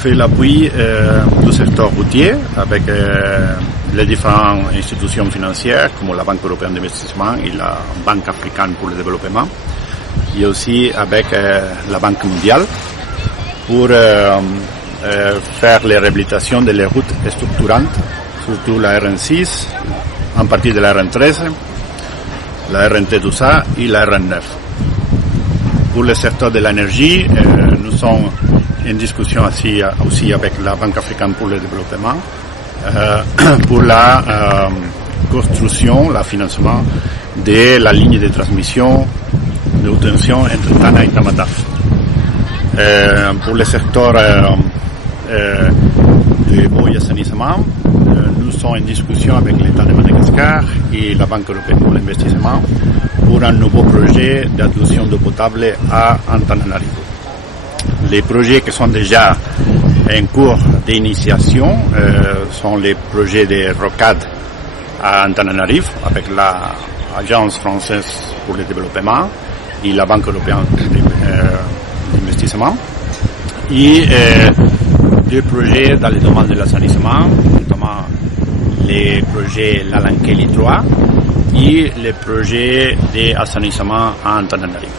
fait l'appui du secteur routier avec les différentes institutions financières comme la Banque européenne d'investissement et la Banque africaine pour le développement, et aussi avec la Banque mondiale pour faire les réhabilitations des routes structurantes, surtout la RN6, en partie de la RN13, la RNT12A et la RN9. Pour le secteur de l'énergie, nous sommes en discussion aussi avec la Banque africaine pour le développement pour la construction, le financement de la ligne de transmission de haute tension entre Tana et Tamatave. Pour le secteur de l'eau et assainissement, nous sommes en discussion avec l'État de Madagascar et la Banque européenne pour l'investissement pour un nouveau projet d'adduction d'eau potable à Antananarivo. Les projets qui sont déjà en cours d'initiation sont les projets de rocade à Antananarivo avec l'Agence française pour le développement et la Banque européenne d'investissement, et deux projets dans le domaine de l'assainissement, notamment les projets Lalankeli 3 et les projets d'assainissement à Antananarivo.